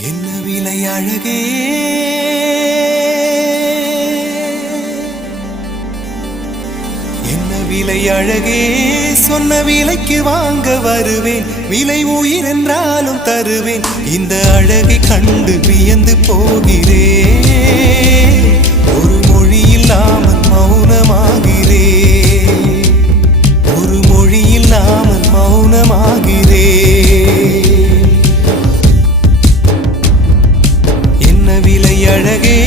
என்ன விலை அழகே என்ன விலை அழகே சொன்ன விலைக்கு வாங்க வருவேன் விலை உயிர் என்றாலும் தருவேன் இந்த அழகை கண்டு வியந்து போகிறேன் ஒரு மொழி இல்லாமல் மௌனமாகிறேன் ஒரு மொழி இல்லாமல் மௌனமாகிறேன் என்ன விலை அழகே